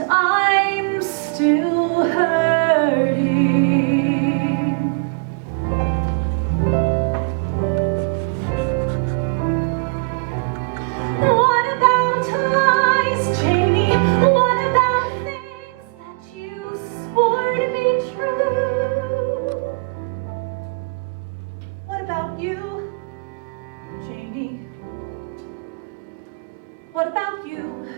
and I'm still hurting. What about lies, Jamie? What about things that you swore to be true? What about you, Jamie? What about you?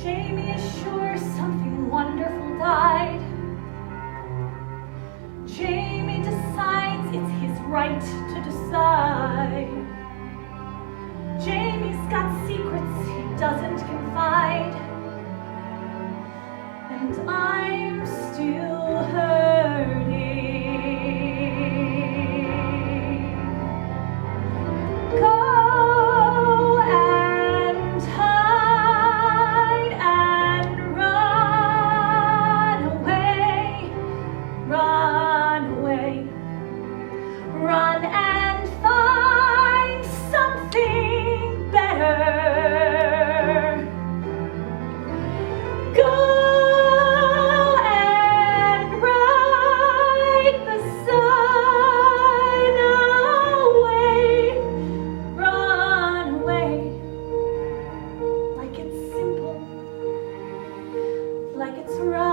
Jamie is sure something wonderful died. Jamie decides it's his right to decide. Jamie's got secrets he doesn't confide. And I'm still hurting. Go and hide and run away, run away, run and find something better. Go and ride the sun away, run away, like it's simple, like it's right.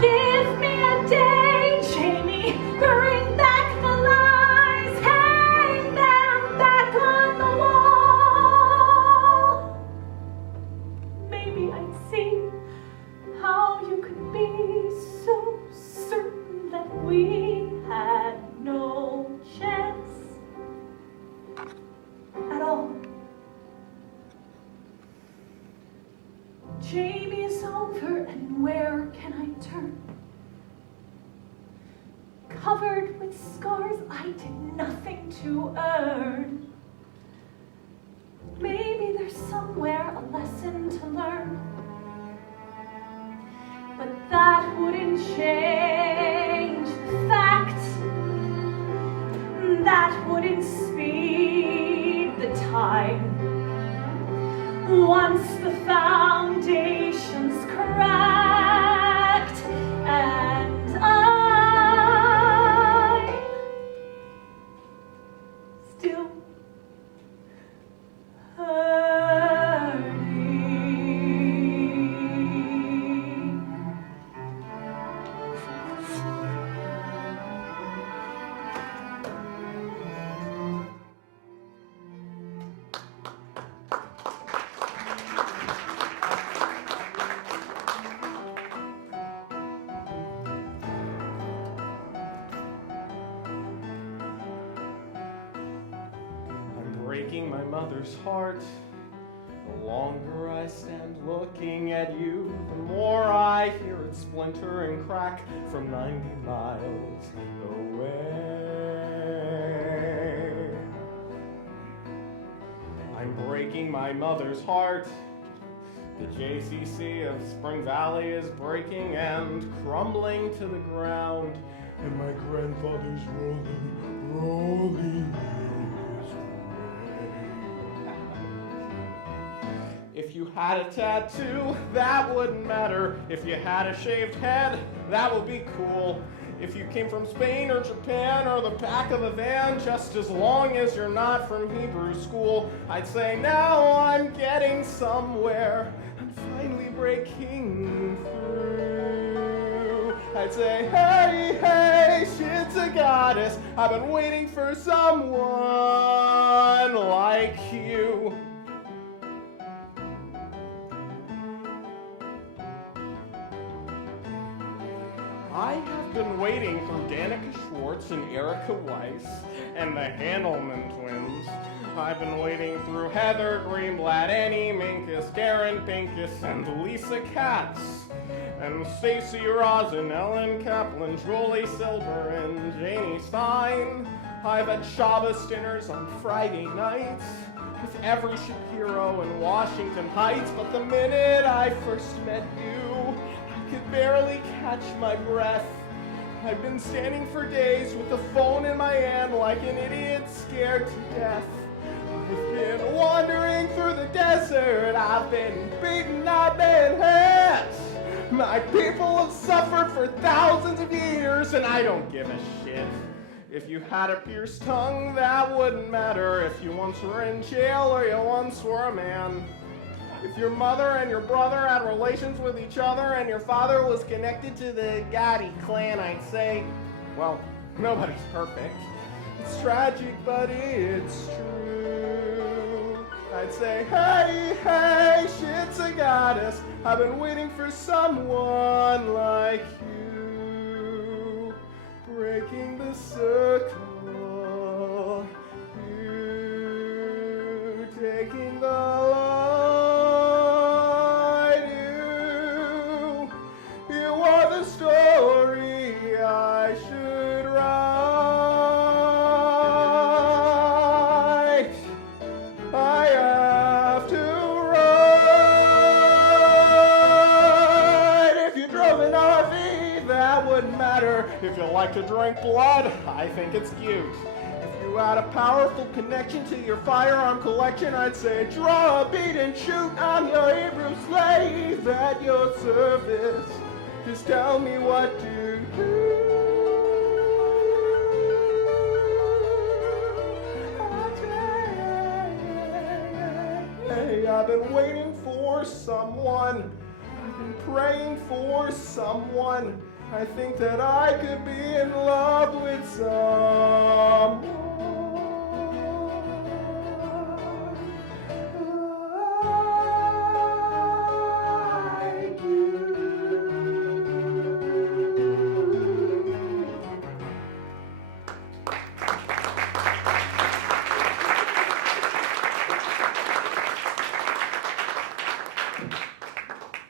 Give me a day, Jamie. Bring back the lies. Hang them back on the wall. Maybe I'd see how you could be so certain that we had no chance at all. Jamie is over, and where can I turn? Covered with scars I did nothing to earn. Maybe there's somewhere a lesson to learn, but that wouldn't change the fact. That wouldn't speed the time. Once the foundation's cracked and I'm still hurting. Breaking my mother's heart. The longer I stand looking at you, the more I hear it splinter and crack from 90 miles away. I'm breaking my mother's heart. The JCC of Spring Valley is breaking and crumbling to the ground, and my grandfather's rolling his way. If you had a tattoo, that wouldn't matter. If you had a shaved head, that would be cool. If you came from Spain or Japan or the back of a van, just as long as you're not from Hebrew school, I'd say now I'm getting somewhere. I'm finally breaking through. I'd say, hey, hey, shit's a goddess. I've been waiting for someone like you. I have been waiting for Danica Schwartz and Erica Weiss and the Handelman twins. I've been wading through Heather, Greenblatt, Annie, Minkus, Karen, Pinkus, and Lisa Katz, and Stacy Rosin, Ellen Kaplan, Julie Silver, and Janie Stein. I've had Shabbos dinners on Friday nights with every Shapiro in Washington Heights, but the minute I first met you, I could barely catch my breath. I've been standing for days with the phone in my hand like an idiot scared to death. I've been wandering through the desert, I've been beaten, I've been hit. My people have suffered for thousands of years, and I don't give a shit. If you had a pierced tongue, that wouldn't matter. If you once were in jail or you once were a man. If your mother and your brother had relations with each other and your father was connected to the Gotti clan, I'd say, well, nobody's perfect. It's tragic, but it's true. I'd say, hey, hey, shit's a goddess. I've been waiting for someone like you. Breaking the circle. You taking the line. You are the story I should write. I have to write. If you drove an RV, that wouldn't matter. If you like to drink blood, I think it's cute. If you had a powerful connection to your firearm collection, I'd say draw a beat and shoot. I'm your Hebrew slave at your service. Just tell me what to do. Hey, I've been waiting for someone. I've been praying for someone. I think that I could be in love with someone like you.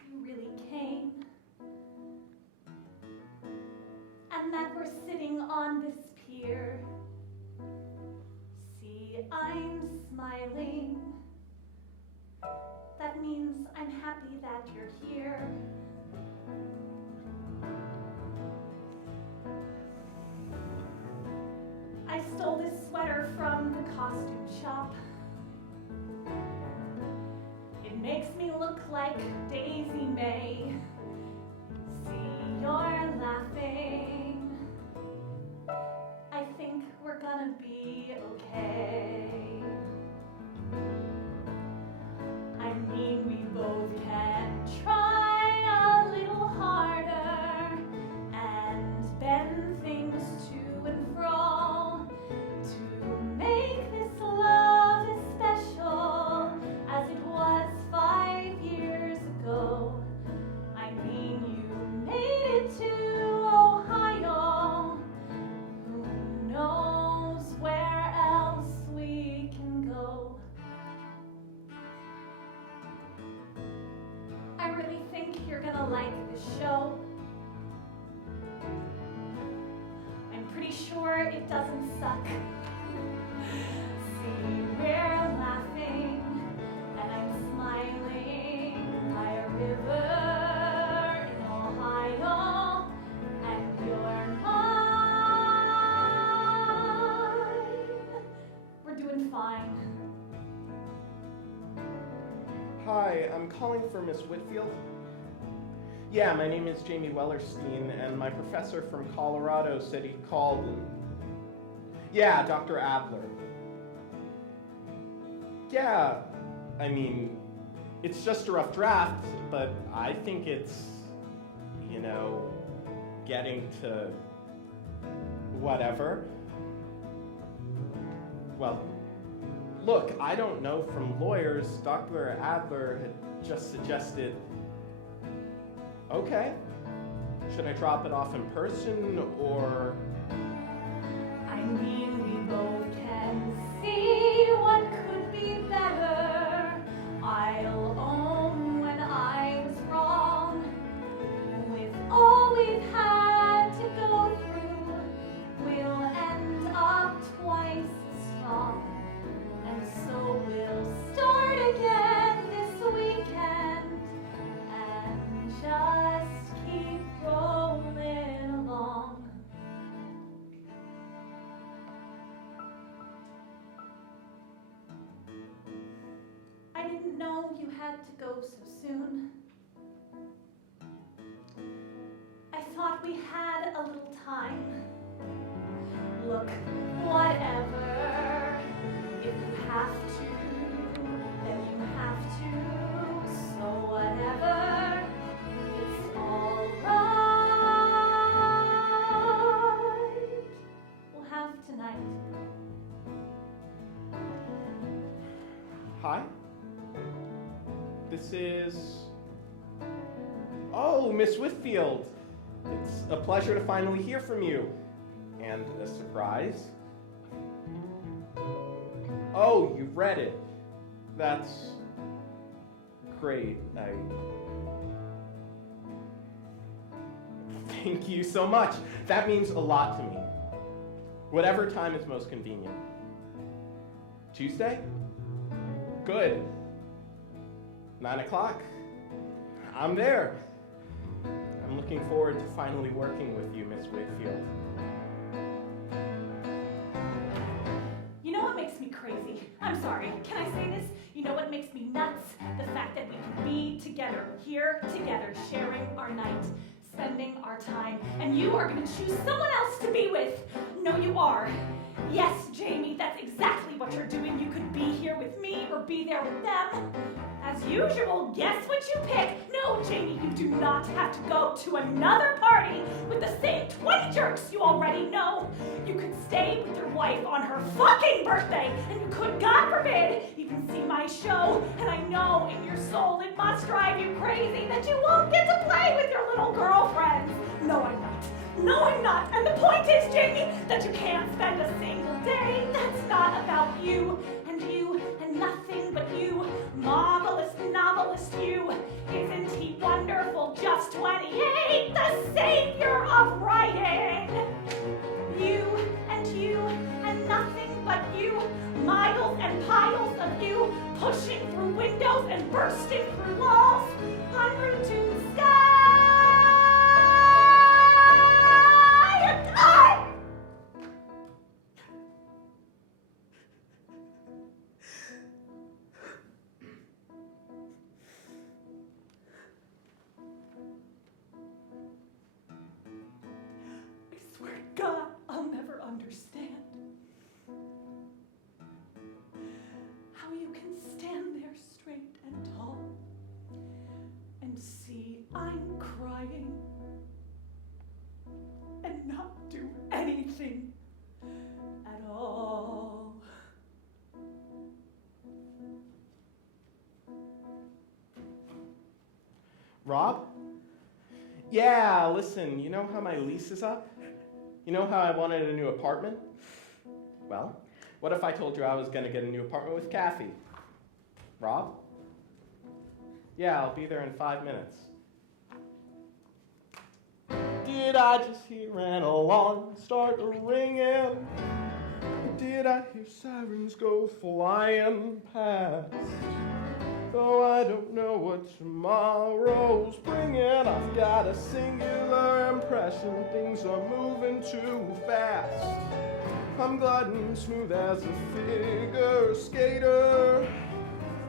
You really came. And that we're sitting on this pier. See, I'm smiling. That means I'm happy that you're here. I stole this sweater from the costume shop. It makes me look like Daisy May. See, you're laughing. I think we're gonna be okay. I mean, we both can try a little harder and bend things to and fro to make this love as special as it was 5 years ago. I mean, you made it to Ohio. Who knows where else we can go? I really think you're gonna like this show. I'm pretty sure it doesn't suck. See, we're laughing and I'm smiling by a river in Ohio, and you're mine. We're doing fine. Hi, I'm calling for Miss Whitfield. Yeah, my name is Jamie Wellerstein, and my professor from Colorado said he called. Yeah, Dr. Adler. Yeah, I mean, it's just a rough draft, but I think it's, getting to whatever. Well, look, I don't know from lawyers. Dr. Adler had just suggested, okay, should I drop it off in person or? I mean, we both can see what didn't know you had to go so soon. I thought we had a little time. Look, whatever. If you have to, then you have to. So whatever. It's all right. We'll have tonight. Hi. This is... Oh, Miss Whitfield. It's a pleasure to finally hear from you. And a surprise. Oh, you've read it. That's great. Thank you so much. That means a lot to me. Whatever time is most convenient. Tuesday? Good. 9 o'clock. I'm there. I'm looking forward to finally working with you, Miss Whitfield. You know what makes me crazy? I'm sorry, can I say this? You know what makes me nuts? The fact that we can be together, here together, sharing our night, spending our time, and you are going to choose someone else to be with. No, you are. Yes, Jamie, that's exactly what you're doing. You could be here with me or be there with them. As usual, guess what you pick? No, Jamie, you do not have to go to another party with the same 20 jerks you already know. You could stay with your wife on her fucking birthday, and you could, God forbid, even see my show. And I know in your soul it must drive you crazy that you won't get to play with your little girlfriends. No, I'm not. No, I'm not. And the point is, Jamie, that you can't spend a single day. That's not about you and nothing but you. Marvelous novelist you. Isn't he wonderful? Just 28, the savior of writing. You and nothing but you. Miles and piles of you. Pushing through windows and bursting through walls. En route to the sky. God, I'll never understand how you can stand there straight and tall and see I'm crying and not do anything at all. Rob? Yeah, listen, you know how my lease is up? You know how I wanted a new apartment? Well, what if I told you I was going to get a new apartment with Cathy? Rob? Yeah, I'll be there in 5 minutes. Did I just hear an alarm start ringing? Did I hear sirens go flying past? Though I don't know what tomorrow's bringing, I've got a singular impression things are moving too fast. I'm gliding smooth as a figure skater.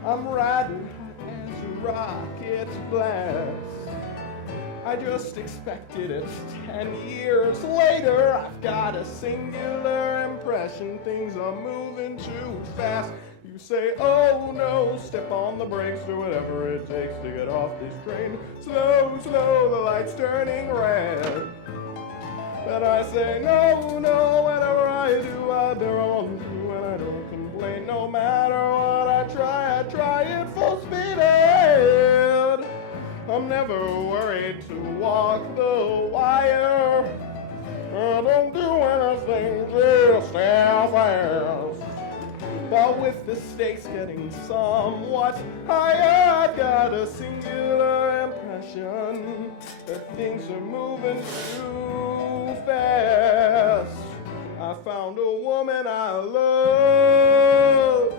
I'm riding high as a rocket blast. I just expected it 10 years later. I've got a singular impression things are moving too fast. You say, oh no, step on the brakes or whatever it takes to get off this train. Slow, slow, the light's turning red. But I say, no, no, whatever I do, I bear on through and I don't complain. No matter what I try it full speed ahead. I'm never worried to walk the wire. I don't do anything, just stand fast. But with the stakes getting somewhat higher, I've got a singular impression that things are moving too fast. I found a woman I love,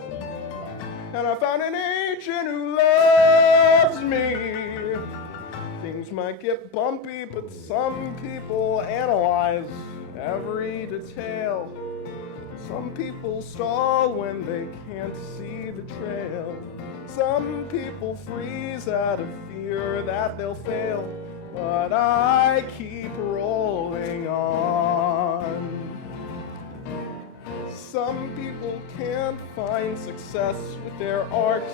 and I found an agent who loves me. Things might get bumpy, but some people analyze every detail. Some people stall when they can't see the trail. Some people freeze out of fear that they'll fail, but I keep rolling on. Some people can't find success with their art.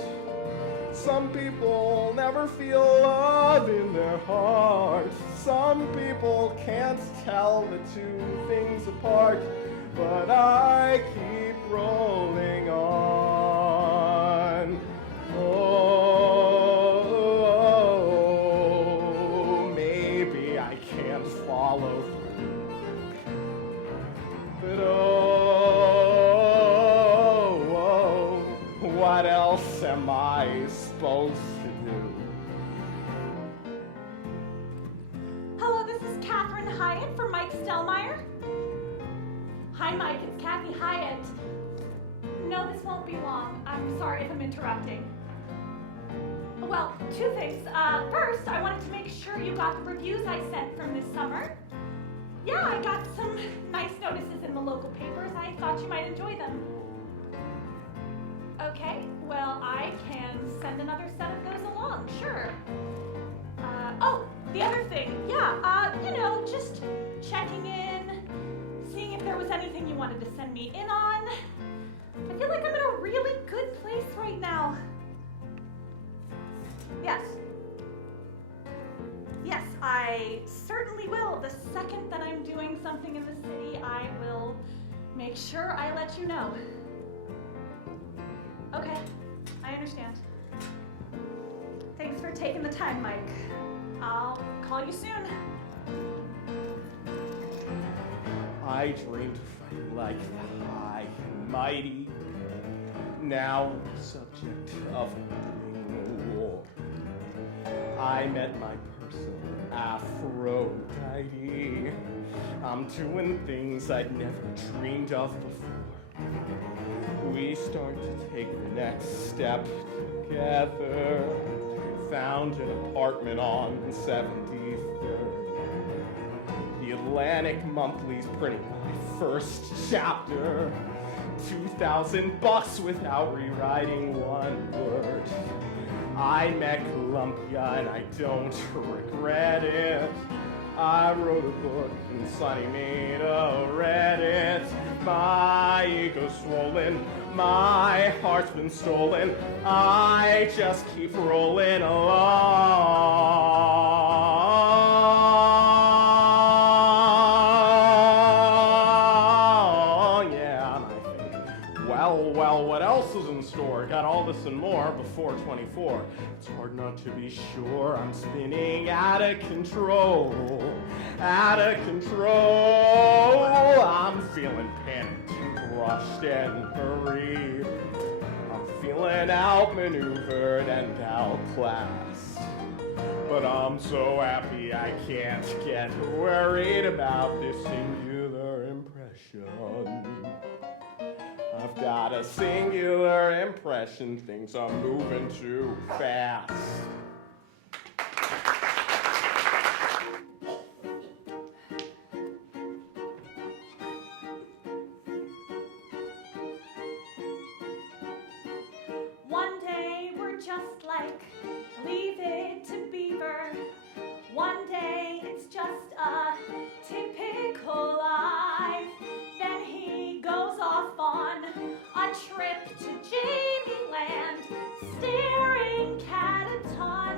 Some people never feel love in their heart. Some people can't tell the two things apart, but I keep rolling on. Oh, maybe I can't follow through, but what else am I supposed to do? Hello, this is Catherine Hyatt for Mike Stellmeyer. Hi, Mike, it's Cathy Hyatt. No, this won't be long. I'm sorry if I'm interrupting. Well, two things. First, I wanted to make sure you got the reviews I sent from this summer. Yeah, I got some nice notices in the local papers. I thought you might enjoy them. Okay, well, I can send another set of those along, sure. The other thing, just checking in, seeing if there was anything you wanted to send me in on. I feel like I'm in a really good place right now. Yes, I certainly will. The second that I'm doing something in the city, I will make sure I let you know. Okay, I understand. Thanks for taking the time, Mike. I'll call you soon. I dreamed to fight like the high and mighty, now subject of a war. I met my person, Aphrodite. I'm doing things I'd never dreamed of before. We start to take the next step together. Found an apartment on 73rd. The Atlantic Monthly's printing my first chapter. $2,000 without rewriting one word. I met Columbia and I don't regret it. I wrote a book and Sonny made a Reddit. My ego's swollen, my heart's been stolen. I just keep rolling along. Yeah, and I think, well, what else is in store? Got all this and more before 24. It's hard not to be sure I'm spinning out of control. I'm feeling panicked, rushed and hurried. I'm feeling outmaneuvered and outclassed. But I'm so happy I can't get worried about this singular impression. I've got a singular impression, things are moving too fast. One day we're just like Leave It to Beaver. One day it's just a typical life. Then he goes off on a trip to Jamieland, staring catatonic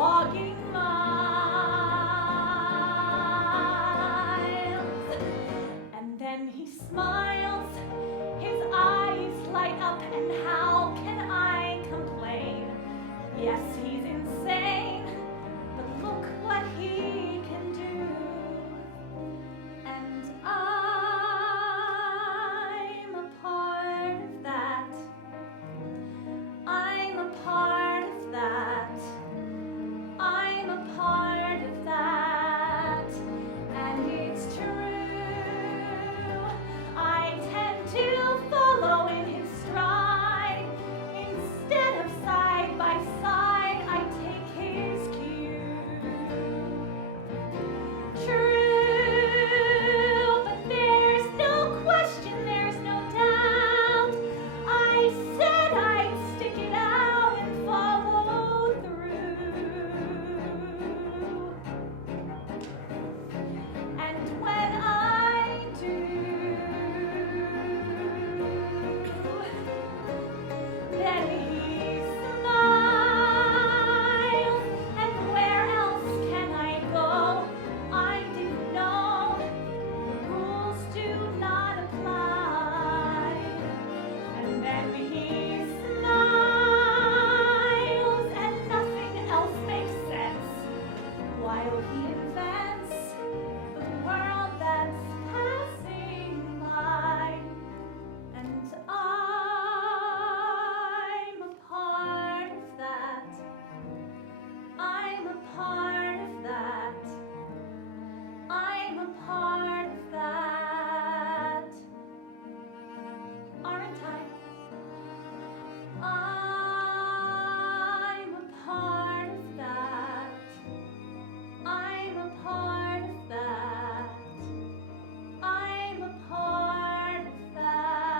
logging miles. And then he smiles, his eyes light up, and how can I complain? Yes, he's insane, but look what he can do. And I'm a part of that. I'm a part of that. I'm a part of that. And it's true. I tend to follow in his stride. Instead of side by side, I take his cue. True, but there's no question, there's no doubt. I said I'd stick it out and follow through. And when I do, then he smiles. And where else can I go? I didn't know. Rules do not apply. And then he smiles, and nothing else makes sense, while he invents the world that's passing by. And I'm a part of that. I'm a part of that. I'm a part of that. Aren't I? I'm a part of that. I'm a part of that. I'm a part of that.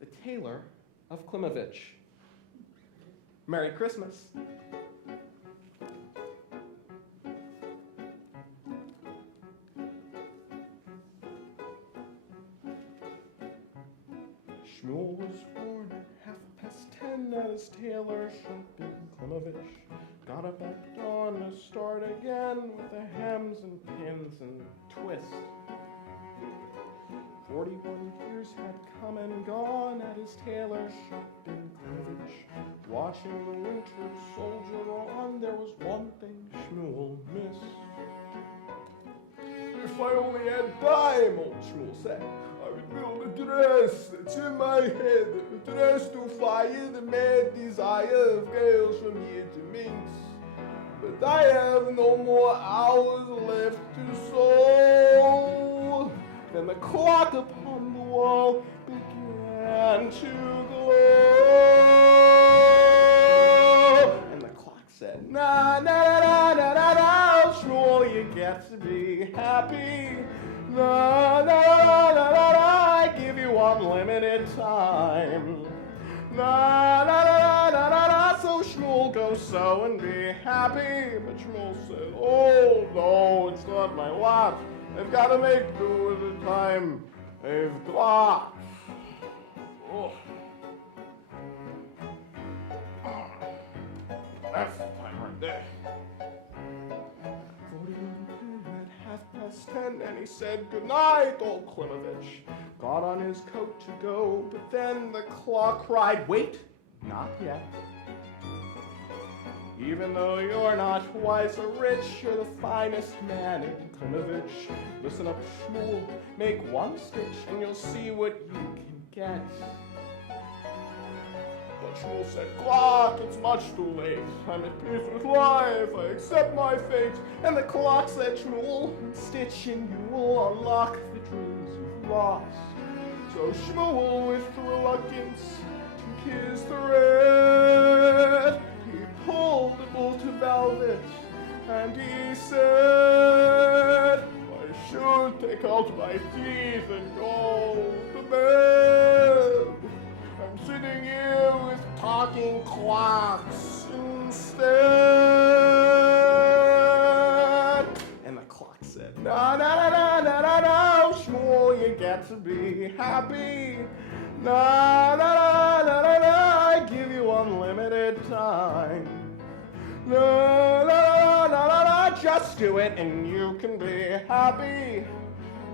The Tailor of Klimovich. Merry Christmas. Shmuel was born at 10:30 at his tailor shop in Klimovich. Got up at dawn to start again with the hems and pins and twists. 41 years had come and gone at his tailor shop in Klimovich. Watching the winter soldier on, there was one thing Shmuel missed. If I only had time, old Shmuel said, I would build a dress that's in my head, a dress to fire the mad desire of girls from here to Minsk. But I have no more hours left to sew. Then the clock upon the wall began to glow. And the clock said, na na na na na na, Shmuel, you get to be happy. Na na na na na, I give you unlimited time. Na na na na na na, so Shmuel, go sew and be happy. But Shmuel said, oh no, it's not my watch. I've got to make do with the time I've got. Oh. That's the time right there. 41 at 10:30, and he said goodnight, old Klimovich. Got on his coat to go, but then the clock cried, wait, not yet. Even though you're not twice or rich, you're the finest man in Klimovich. Listen up, Shmuel, make one stitch and you'll see what you can get. But Shmuel said, clock, it's much too late. I'm at peace with life, I accept my fate. And the clock said, Shmuel, stitch and you will unlock the dreams you've lost. So Shmuel, with reluctance, took his thread. He pulled the bolt of velvet, and he said, I should take out my teeth and go to bed. I'm sitting here with talking clocks instead. And the clock said, no, no, no, no, no, no, no, happy. Na na na na na na, I give you unlimited time. Na na na na na, just do it and you can be happy.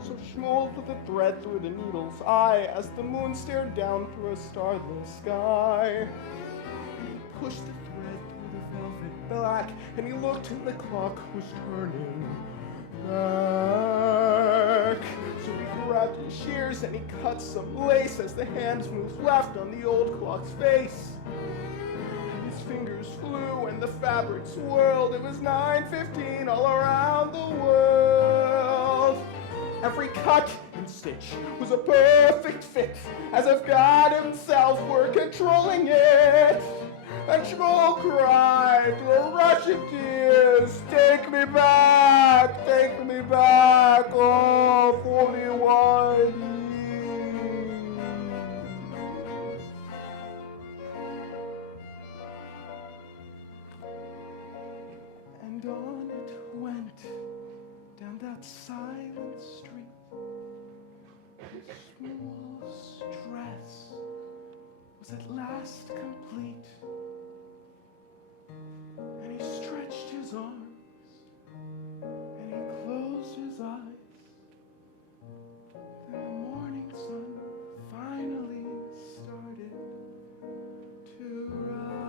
So Shmuel put the thread through the needle's eye as the moon stared down through a starless sky. He pushed the thread through the velvet black, and he looked and the clock was turning back. So he grabbed his shears and he cut some lace as the hands moved left on the old clock's face. His fingers flew and the fabric swirled. It was 9:15 all around the world. Every cut and stitch was a perfect fit, as if God himself were controlling it. And Shmuel cried through a rush of tears, take me back, oh, 41 years. And on it went, down that silent street. Shmuel's dress was at last complete. And he stretched his arms, and he closed his eyes. Then the morning sun finally started to rise.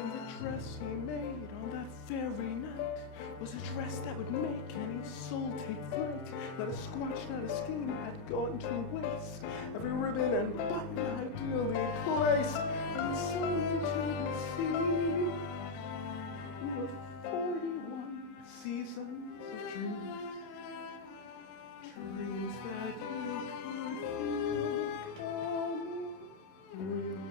And the dress he made on that very night was a dress that would make any soul take flight. Not a squatch, not a scheme had gone to waste. Every ribbon and button ideally placed, and sung to the sea were 41 seasons of dreams. Dreams that you could feel come real.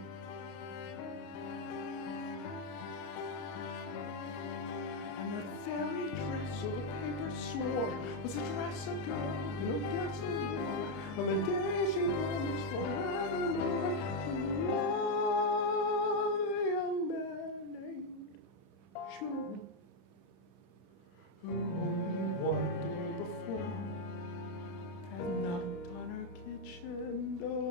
Very dress, so the paper swore, was a dress a girl no guessing more. On the day she promised forevermore to love a young man named Shmuel, who only one day before had knocked on her kitchen door.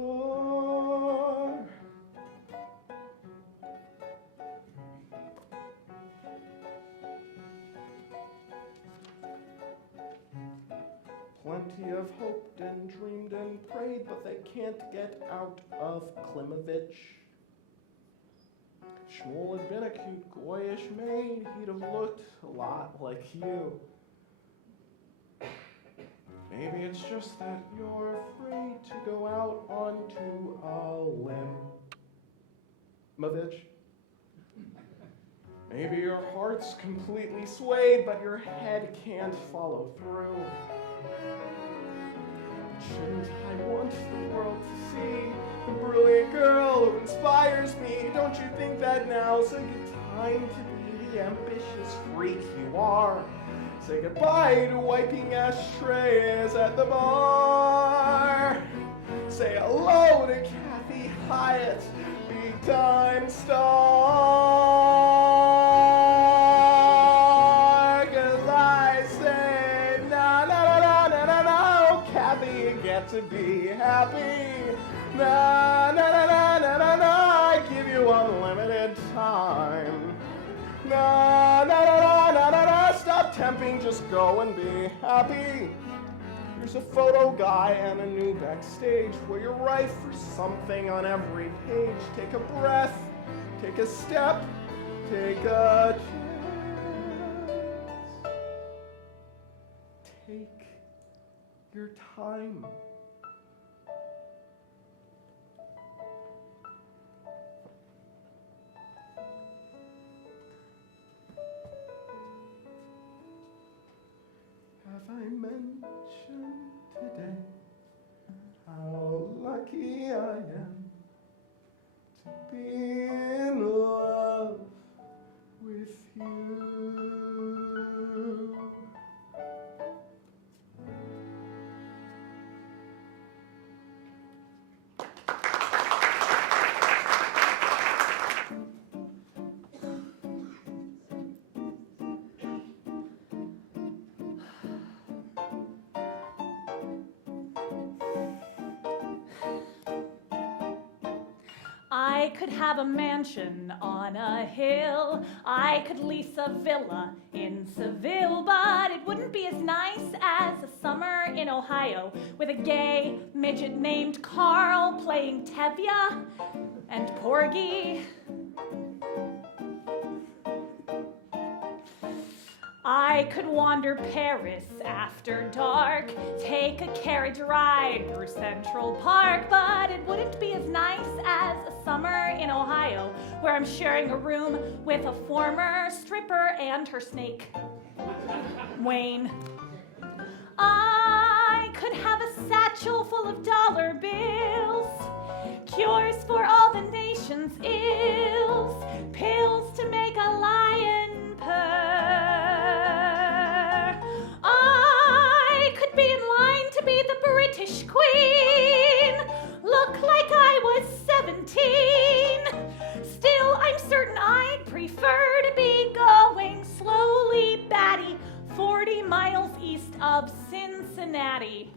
Plenty have hoped and dreamed and prayed, but they can't get out of Klimovich. If Shmuel had been a cute, goyish maid, he'd have looked a lot like you. Maybe it's just that you're afraid to go out onto a limb. Movich. Maybe your heart's completely swayed, but your head can't follow through. Shouldn't I want the world to see the brilliant girl who inspires me? Don't you think that now's a good time to be the ambitious freak you are? Say goodbye to wiping ashtrays at the bar. Say hello to Cathy Hyatt, big-time star. 'Cause I say, na na na na na na na, Cathy, you get to be happy. Na na na na na na na, I give you unlimited time. Na na na na na na na, stop tempting, just go and be happy. There's a photo guy and a new backstage where you write for something on every page. Take a breath, take a step, take a chance. Take your time. Have I mentioned today how lucky I am to be in love with you? I could have a mansion on a hill. I could lease a villa in Seville, but it wouldn't be as nice as a summer in Ohio with a gay midget named Carl playing Tevye and Porgy. I could wander Paris after dark, take a carriage ride through Central Park, but it wouldn't be as nice as a summer in Ohio, where I'm sharing a room with a former stripper and her snake, Wayne. I could have a satchel full of dollar bills, cures for all the nation's ills, pills to make a lion purr. I could be in line to be the British Queen, look like I was 17. Still, I'm certain I'd prefer to be going slowly batty 40 miles east of Cincinnati.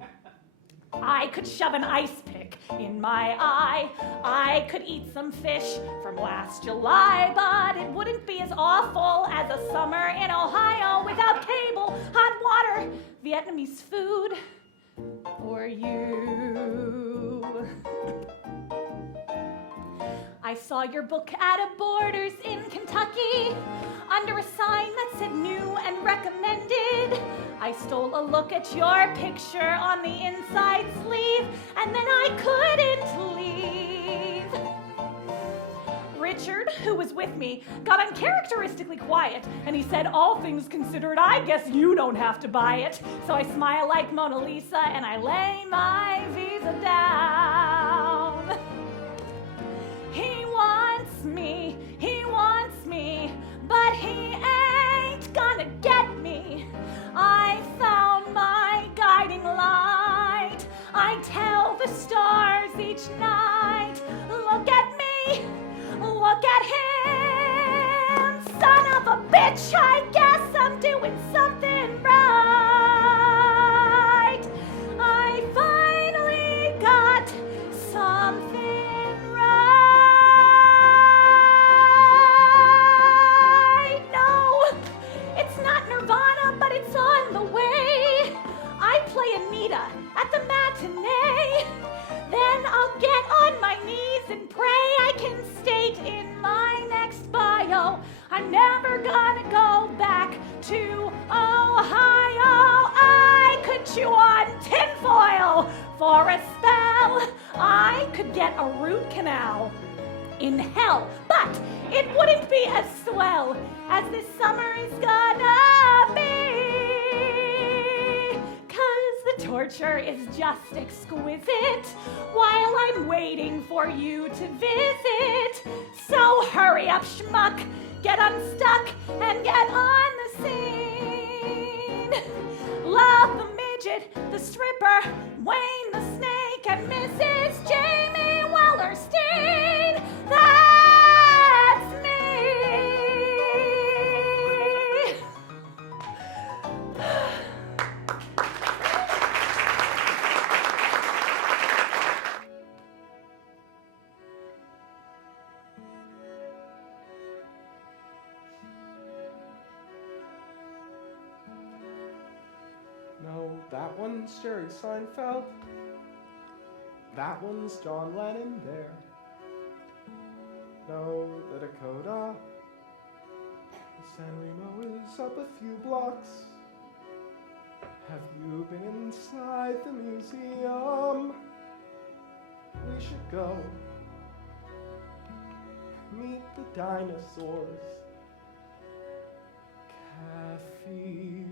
I could shove an ice pick in my eye. I could eat some fish from last July, but it wouldn't be as awful as a summer in Ohio without cable, hot water, Vietnamese food, or you. I saw your book at a Borders in Kentucky under a sign that said new and recommended. I stole a look at your picture on the inside sleeve, and then I couldn't leave. Richard, who was with me, got uncharacteristically quiet, and he said, all things considered, I guess you don't have to buy it. So I smile like Mona Lisa, and I lay my visa down. He wants me, but he ain't gonna get me. I found my guiding light. I tell the stars each night, look at me, look at him. Son of a bitch, I guess I'm doing something right. I finally got something right. No, it's not Nirvana, but it's on the way. I play Anita at the matinee. Then I'll get on my knees and pray I can state in my next bio I'm never gonna go back to Ohio. I could chew on tinfoil for a spell. I could get a root canal in hell, but it wouldn't be as swell as this summer is gonna be, 'cause the torture is just exquisite while I'm waiting for you to visit. So hurry up, schmuck, get unstuck and get on the scene. Love the midget, the stripper, Wayne the snake, and Mrs. Jamie Wellerstein. That's me. No, that one's Jerry Seinfeld. That one's John Lennon there. No, the Dakota. San Remo is up a few blocks. Have you been inside the museum? We should go meet the dinosaurs. Cathy.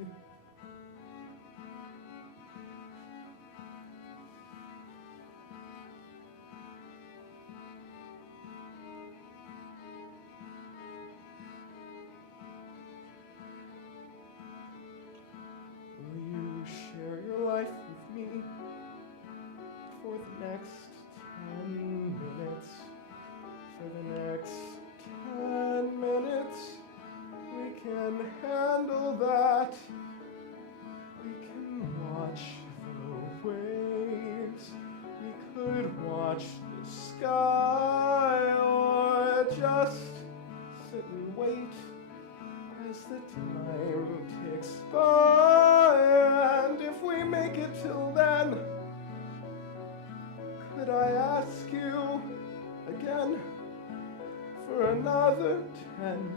Will you share your life with me for the next 10 minutes? For the next 10 minutes, we can handle that. We can watch the waves. We could watch the sky. ask you again for another 10.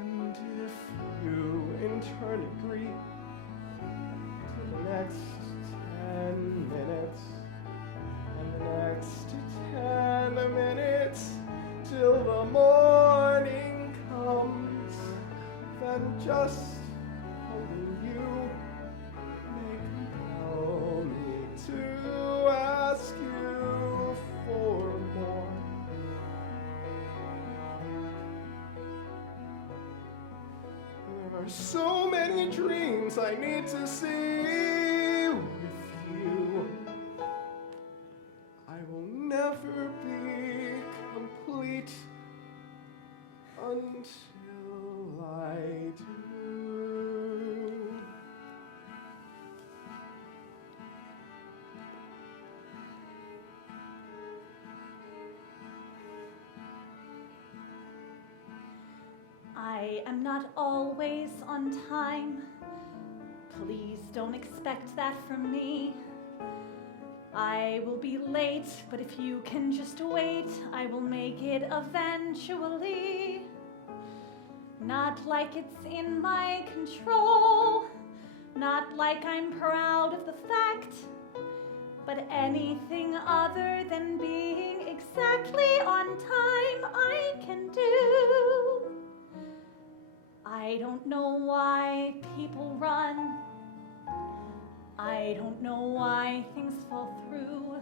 And if you in turn agree to the next 10 minutes and the next 10 minutes till the morning comes, then just holding you may compel me to ask you for more. There are so many dreams I need to see with you. I will never be complete until I do. I am not always on time. Please don't expect that from me. I will be late, but if you can just wait, I will make it eventually. Not like it's in my control, not like I'm proud of the fact, but anything other than being exactly on time I can do. I don't know why people run. I don't know why things fall through.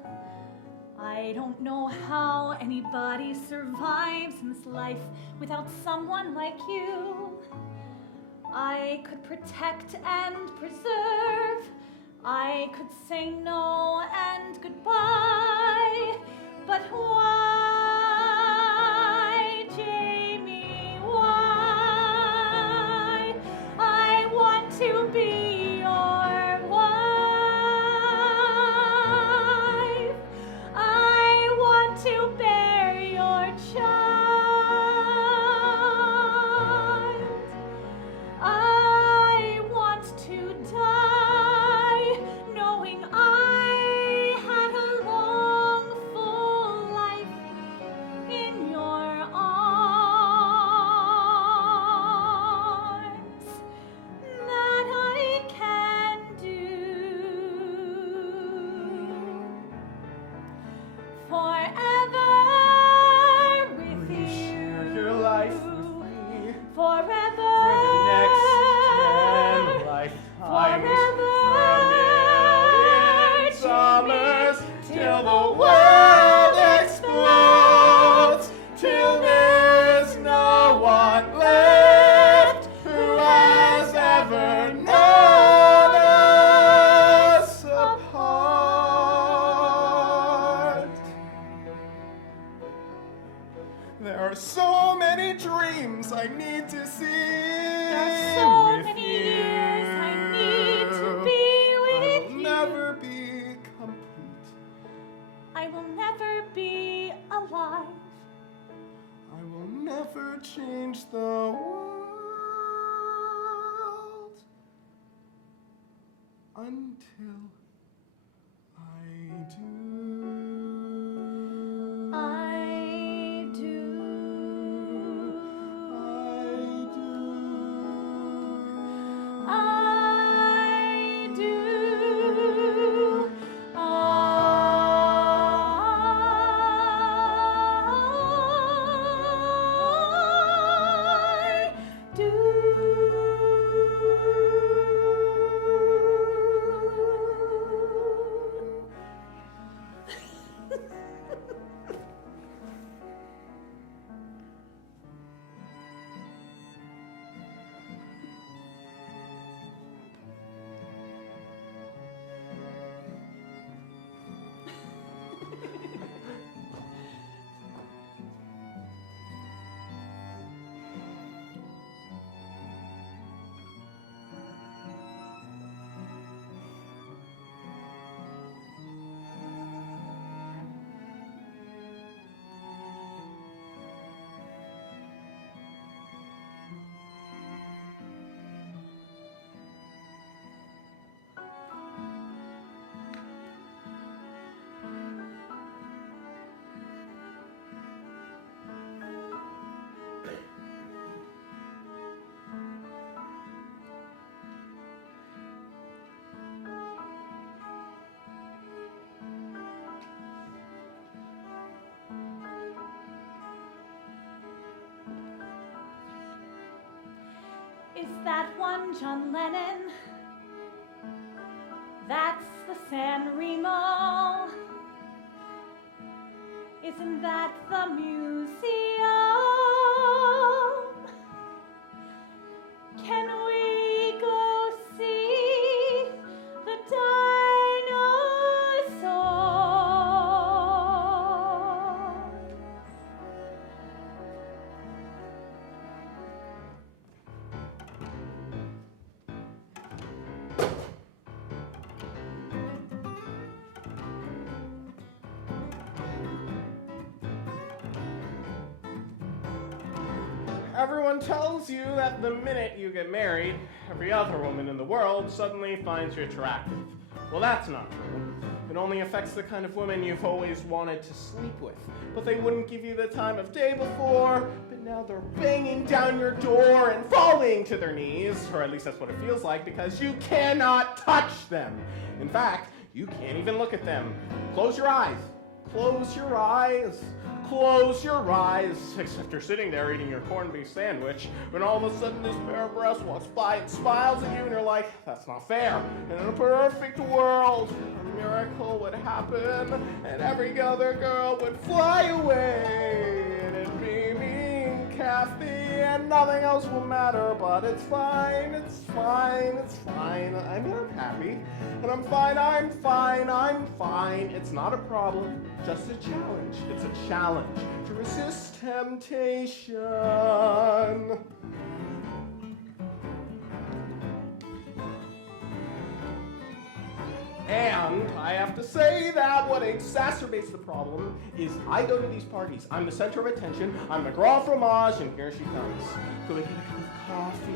I don't know how anybody survives in this life without someone like you. I could protect and preserve. I could say no and goodbye. But why, Jamie, why? I want to be your wife. I want to bear your child. I want to die knowing I had a long, full life in your arms that I can do forever with Will you you. share your life with me Forever. for the next 10 lifetimes, Forever. for a million summers, till the world explodes, till there's no one left who has ever known us apart. There are so many dreams I need to see. There are so with many you. years I need to be with I will you. never be complete. I will never be alive. I will never change the world until I do. I do. I I do. I do. Is that one John Lennon? That's the San Remo. Isn't that the museum? Can we go see the dinosaur? Everyone tells you that the minute you get married, every other woman in the world suddenly finds you attractive. Well, that's not true. It only affects the kind of women you've always wanted to sleep with. But they wouldn't give you the time of day before, but now they're banging down your door and falling to their knees, or at least that's what it feels like, because you cannot touch them. In fact, you can't even look at them. Close your eyes. Close your eyes. Close your eyes, except you're sitting there eating your corned beef sandwich, when all of a sudden this pair of breasts walks by and smiles at you, and you're like, that's not fair. And in a perfect world, a miracle would happen, and every other girl would fly away, and it'd be me and Cathy, and nothing else will matter, but it's fine, it's fine, it's fine. I mean, I'm happy, and I'm fine, I'm fine, I'm fine. It's not a problem, just a challenge. It's a challenge to resist temptation. And I have to say that what exacerbates the problem is I go to these parties. I'm the center of attention. I'm the grand fromage, and here she comes. So we get a cup of coffee.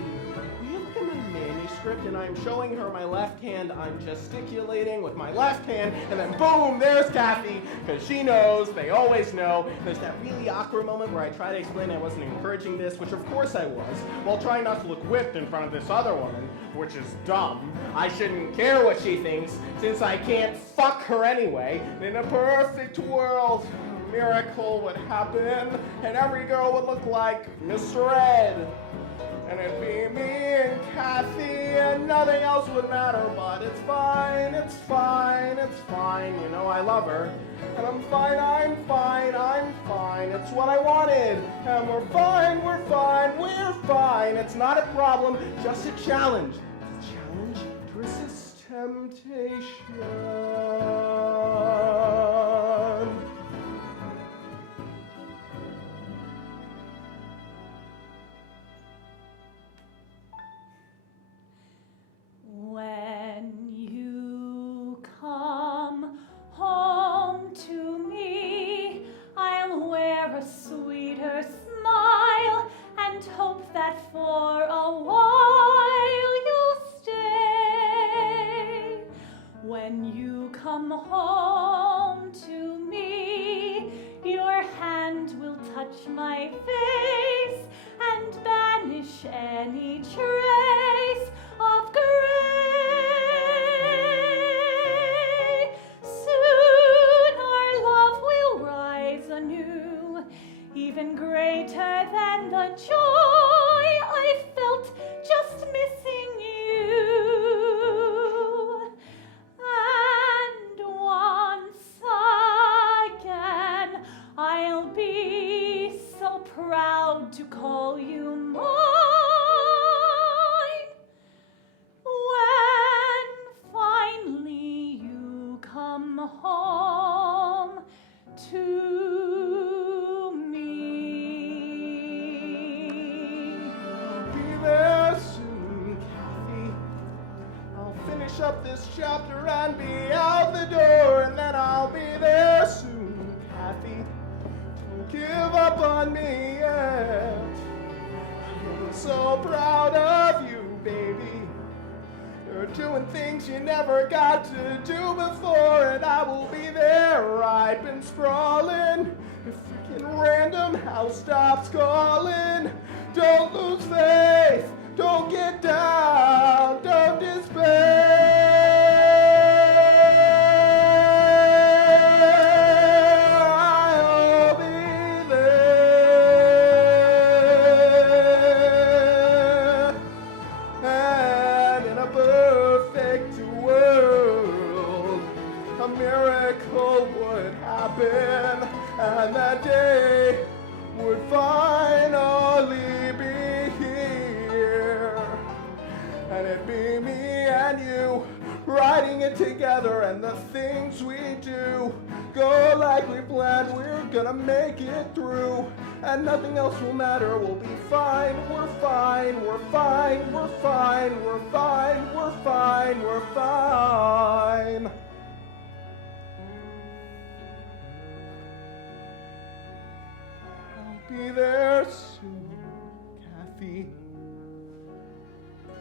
We look at my manuscript, and I'm showing her my left hand. I'm gesticulating with my left hand, and then boom, there's Cathy, because she knows, they always know. There's that really awkward moment where I try to explain I wasn't encouraging this, which of course I was, while trying not to look whipped in front of this other woman, which is dumb. I shouldn't care what she thinks, since I can't fuck her anyway. In a perfect world, a miracle would happen, and every girl would look like Mr. Ed. And it'd be me and Cathy, and nothing else would matter, but it's fine, it's fine, it's fine. You know I love her, and I'm fine, I'm fine, I'm fine. It's what I wanted, and we're fine, we're fine, we're fine. It's not a problem, just a challenge. It's a challenge to resist temptation. When you come home to me, I'll wear a sweeter smile and hope that for a while you'll stay. When you come home to me, your hand will touch my face and banish any trace of gray. Soon our love will rise anew, even greater than the joy I felt just missing you. And once again, I'll be so proud to call you mine. When finally you come home to me. I'll be there soon, Cathy. I'll finish up this chapter and be out the door, and then I'll be there soon, Cathy. Don't give up on me yet. I'm so proud of you, baby. You're doing things you never got to do before, and I will be there. I've been sprawling. If freaking random house stops calling, don't lose faith. Don't get down. Don't despair. I'll be there. happen, and that day would finally be here. And it'd be me and you writing it together, and the things we do go like we planned. We're gonna make it through, and nothing else will matter. We'll be fine, we're fine, we're fine, we're fine, we're fine, we're fine, we're fine. I'll be there soon, Cathy. I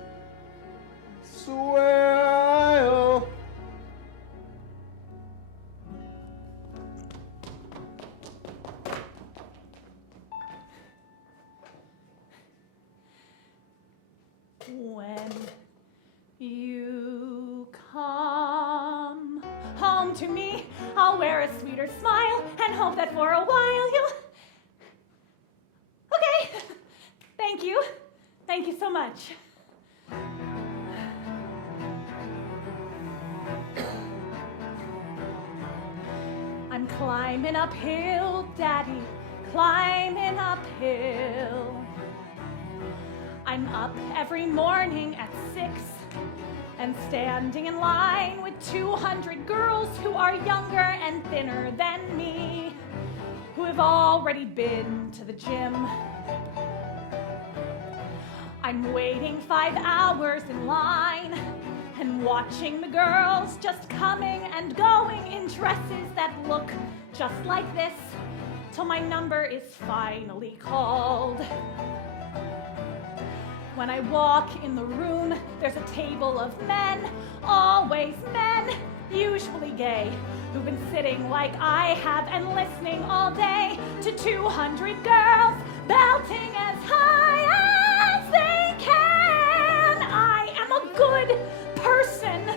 swear I'll. When you come home to me, I'll wear a sweeter smile and hope that for a while you'll... Okay, thank you. Thank you so much. I'm climbing uphill, Daddy, climbing uphill. I'm up every morning at 6 and standing in line with 200 girls who are younger and thinner than me, who have already been to the gym. I'm waiting 5 hours in line and watching the girls just coming and going in dresses that look just like this till my number is finally called. When I walk in the room, there's a table of men, always men, usually gay, who've been sitting like I have and listening all day to 200 girls belting as high as they can. I am a good person.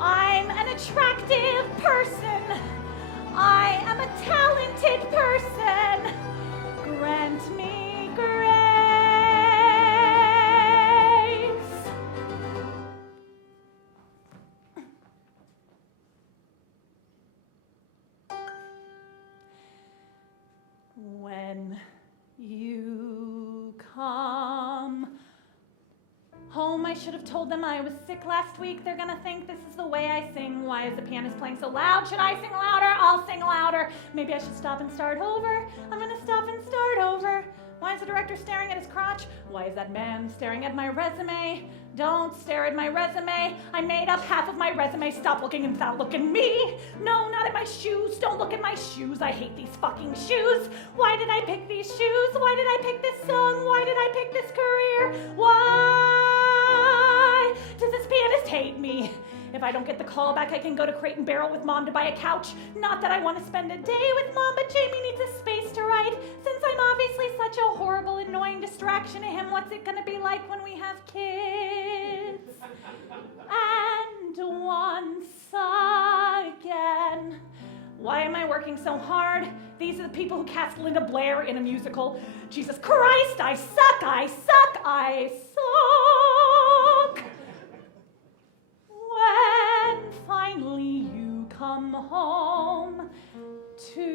I'm an attractive person. I am a talented person. Grant me grace. When you come home, I should have told them I was sick last week. They're gonna think this is the way I sing. Why is the pianist playing so loud? Should I sing louder? I'll sing louder. Maybe I should stop and start over. I'm gonna stop and start over. Why is the director staring at his crotch? Why is that man staring at my resume? Don't stare at my resume. I made up half of my resume. Stop looking and stop looking at me. No, not at my shoes. Don't look at my shoes. I hate these fucking shoes. Why did I pick these shoes? Why did I pick this song? Why did I pick this career? Why does this pianist hate me? If I don't get the call back, I can go to Crate and Barrel with Mom to buy a couch. Not that I want to spend a day with Mom, but Jamie needs a space to write. Since I'm obviously such a horrible, annoying distraction to him, what's it going to be like when we have kids? And once again, why am I working so hard? These are the people who cast Linda Blair in a musical. Jesus Christ, I suck, I suck, I suck. When finally you come home to...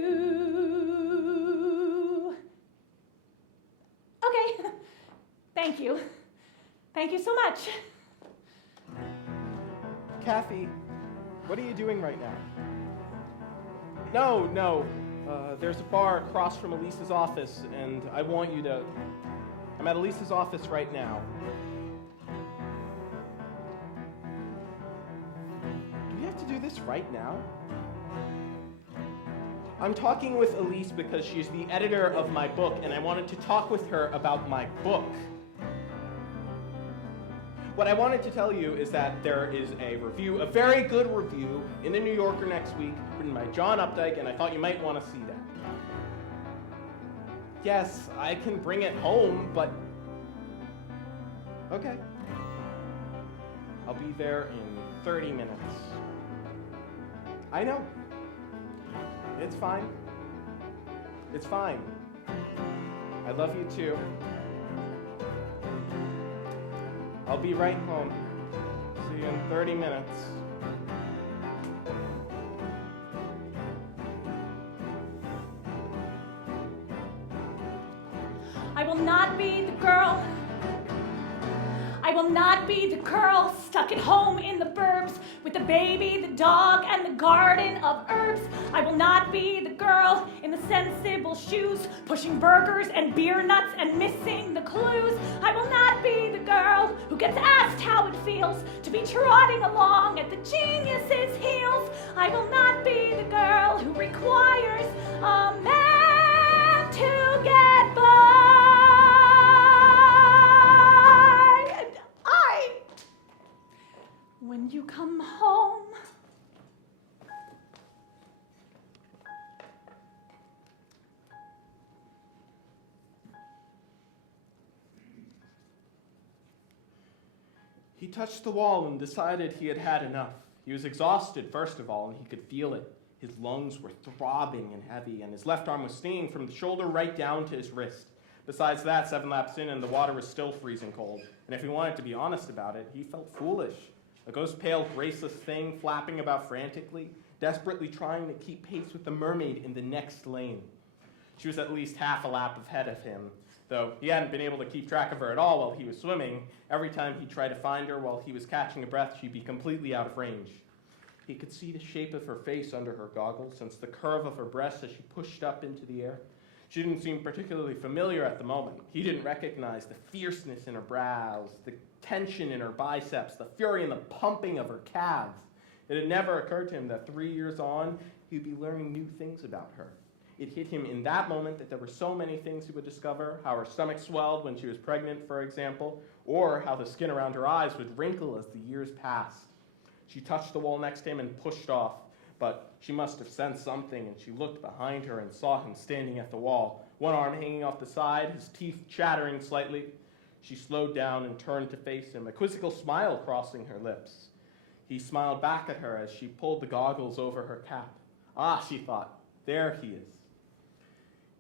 Okay, thank you. Thank you so much. Cathy, what are you doing right now? No, there's a bar across from Elise's office, and I want you to... I'm at Elise's office right now. Do we have to do this right now? I'm talking with Elise because she's the editor of my book, and I wanted to talk with her about my book. What I wanted to tell you is that there is a review, a very good review, in the New Yorker next week, written by John Updike, and I thought you might want to see that. Yes, I can bring it home, but... Okay. I'll be there in 30 minutes. I know. It's fine. It's fine. I love you too. I'll be right home. See you in 30 minutes. not be the girl. I will not be the girl stuck at home in the burbs with the baby, the dog, and the garden of herbs. I will not be the girl in the sensible shoes, pushing burgers and beer nuts and missing the clues. I will not be the girl who gets asked how it feels to be trotting along at the genius's heels. I will not be the girl who requires a man to get by. When you come home, he touched the wall and decided he had had enough. He was exhausted, first of all, and he could feel it. His lungs were throbbing and heavy, and his left arm was stinging from the shoulder right down to his wrist. Besides that, 7 laps in, and the water was still freezing cold. And if he wanted to be honest about it, he felt foolish. A ghost pale, graceless thing flapping about frantically, desperately trying to keep pace with the mermaid in the next lane. She was at least half a lap ahead of him, though he hadn't been able to keep track of her at all while he was swimming. Every time he tried to find her while he was catching a breath, she'd be completely out of range. He could see the shape of her face under her goggles, sense the curve of her breast as she pushed up into the air. She didn't seem particularly familiar at the moment. He didn't recognize the fierceness in her brows, the tension in her biceps, the fury in the pumping of her calves. It had never occurred to him that 3 years on, he'd be learning new things about her. It hit him in that moment that there were so many things he would discover, how her stomach swelled when she was pregnant, for example, or how the skin around her eyes would wrinkle as the years passed. She touched the wall next to him and pushed off, but she must have sensed something, and she looked behind her and saw him standing at the wall, one arm hanging off the side, his teeth chattering slightly. She slowed down and turned to face him, a quizzical smile crossing her lips. He smiled back at her as she pulled the goggles over her cap. Ah, she thought, there he is.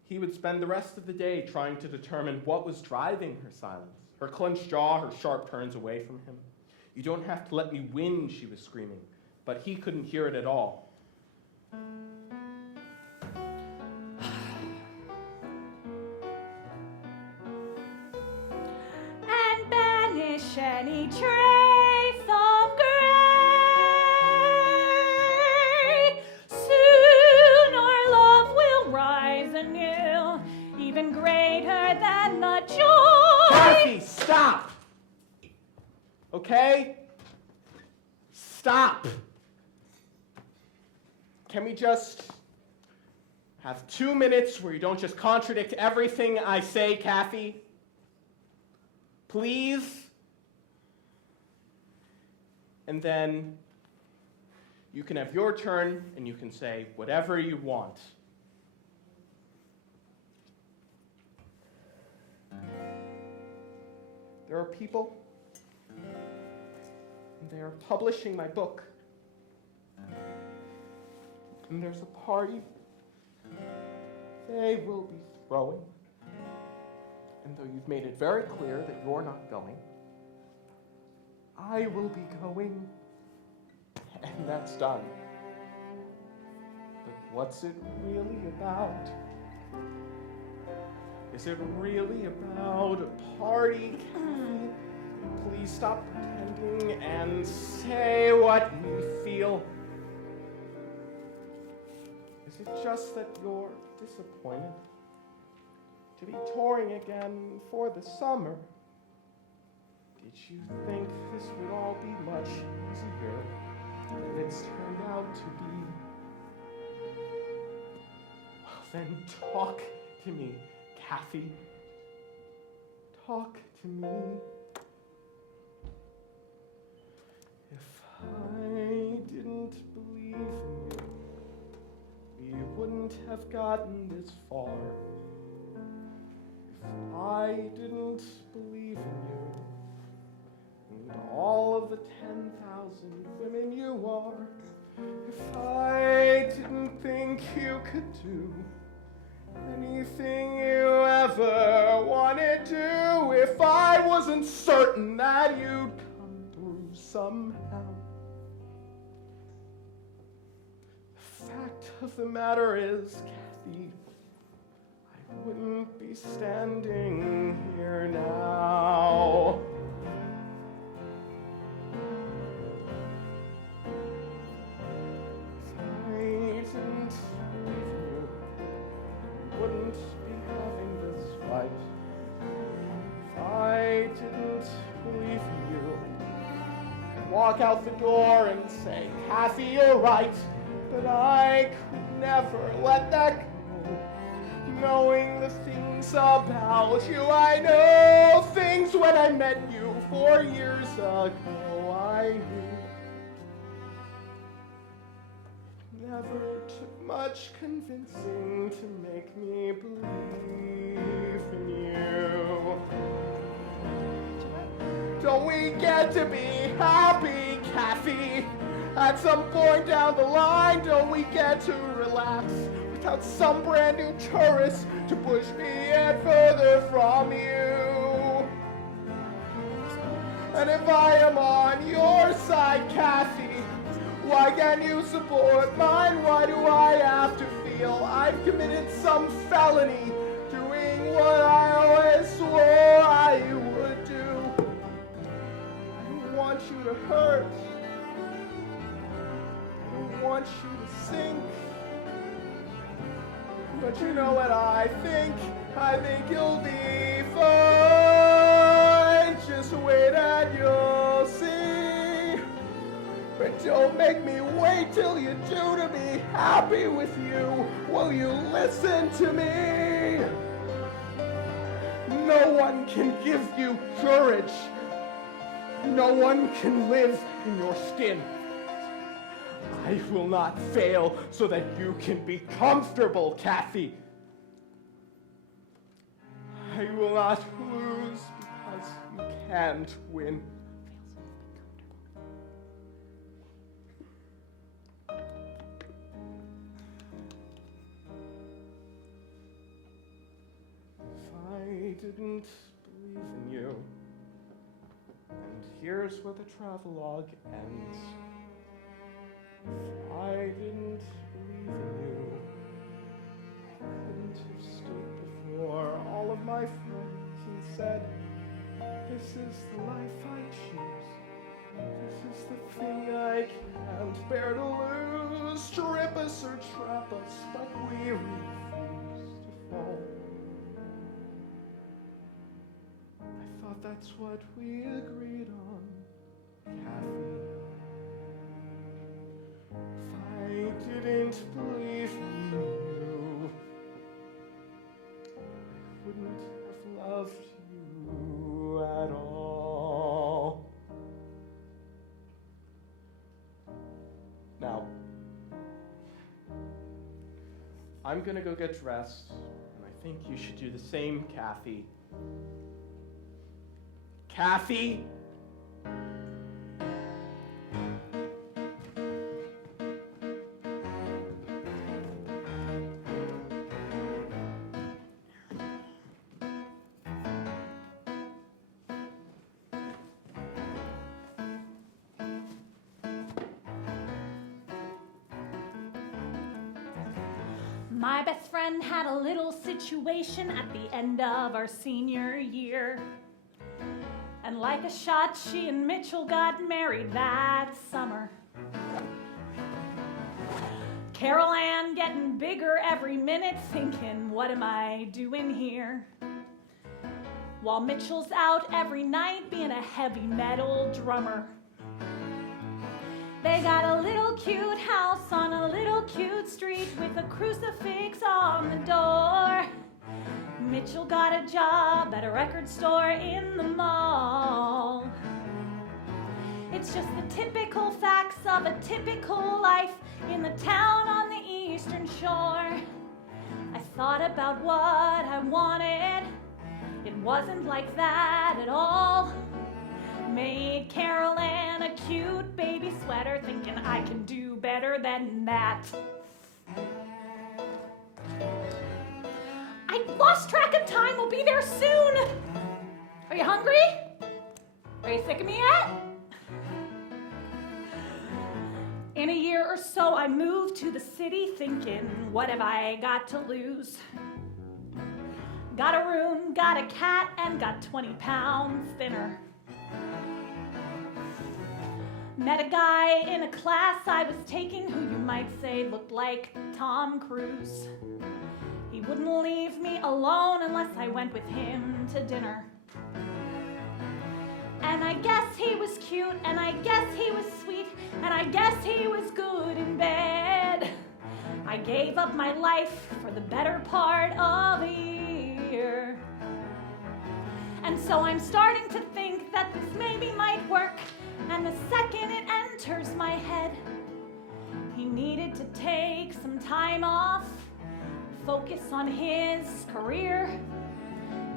He would spend the rest of the day trying to determine what was driving her silence, her clenched jaw, her sharp turns away from him. You don't have to let me win, she was screaming, but he couldn't hear it at all. and banish any trace of gray. Soon our love will rise anew, even greater than the joy. Cathy, stop! Okay? Stop! Can we just have 2 minutes where you don't just contradict everything I say, Cathy? Please? And then you can have your turn and you can say whatever you want. There are people, and they are publishing my book. And there's a party they will be throwing. And though you've made it very clear that you're not going, I will be going. And that's done. But what's it really about? Is it really about a party? Please stop pretending and say what you feel. Is it just that you're disappointed to be touring again for the summer? Did you think this would all be much easier than it's turned out to be? Well, then talk to me, Cathy. Talk to me. If I didn't believe in you, we wouldn't have gotten this far. If I didn't believe in you, and all of the 10,000 women you are, if I didn't think you could do anything you ever wanted to, if I wasn't certain that you'd come through somehow. The fact of the matter is, Cathy, I wouldn't be standing here now. If I didn't leave you, we wouldn't be having this fight. If I didn't leave you, I'd walk out the door and say, Cathy, you're right. But I could never let that go. Knowing the things about you, I know things when I met you 4 years ago. I knew it never took much convincing to make me believe in you. Don't we get to be happy, Cathy? At some point down the line, don't we get to relax without some brand new tourist to push me in further from you? And if I am on your side, Cathy, why can't you support mine? Why do I have to feel I've committed some felony, doing what I always swore I would do? I don't want you to hurt. I want you to sink. But you know what I think? I think you'll be fine. Just wait and you'll see. But don't make me wait till you do to be happy with you. Will you listen to me? No one can give you courage. No one can live in your skin. I will not fail so that you can be comfortable, Cathy. I will not lose because you can't win. If I didn't believe in you, and here's where the travelogue ends. If I didn't believe in you, I couldn't have stood before all of my friends and said, this is the life I choose. This is the thing I can't bear to lose. Strip us or trap us, but we refuse to fall. I thought that's what we agreed on, Cathy. I didn't believe in you. I wouldn't have loved you at all. Now, I'm gonna go get dressed, and I think you should do the same, Cathy. Cathy? My best friend had a little situation at the end of our senior year. And like a shot, she and Mitchell got married that summer. Carol Ann getting bigger every minute, thinking, what am I doing here? While Mitchell's out every night being a heavy metal drummer. They got a little cute house on a little cute street with a crucifix on the door. Mitchell got a job at a record store in the mall. It's just the typical facts of a typical life in the town on the eastern shore. I thought about what I wanted. It wasn't like that at all. Made Carol Ann a cute baby sweater, thinking I can do better than that. I lost track of time. We'll be there soon. Are you hungry? Are you sick of me yet? In a year or so, I moved to the city thinking, what have I got to lose? Got a room, got a cat, and got 20 pounds thinner. Met a guy in a class I was taking who you might say looked like Tom Cruise. He wouldn't leave me alone unless I went with him to dinner. And I guess he was cute, and I guess he was sweet, and I guess he was good in bed. I gave up my life for the better part of a year. And so I'm starting to think that this maybe might work, and the second it enters my head, he needed to take some time off, focus on his career.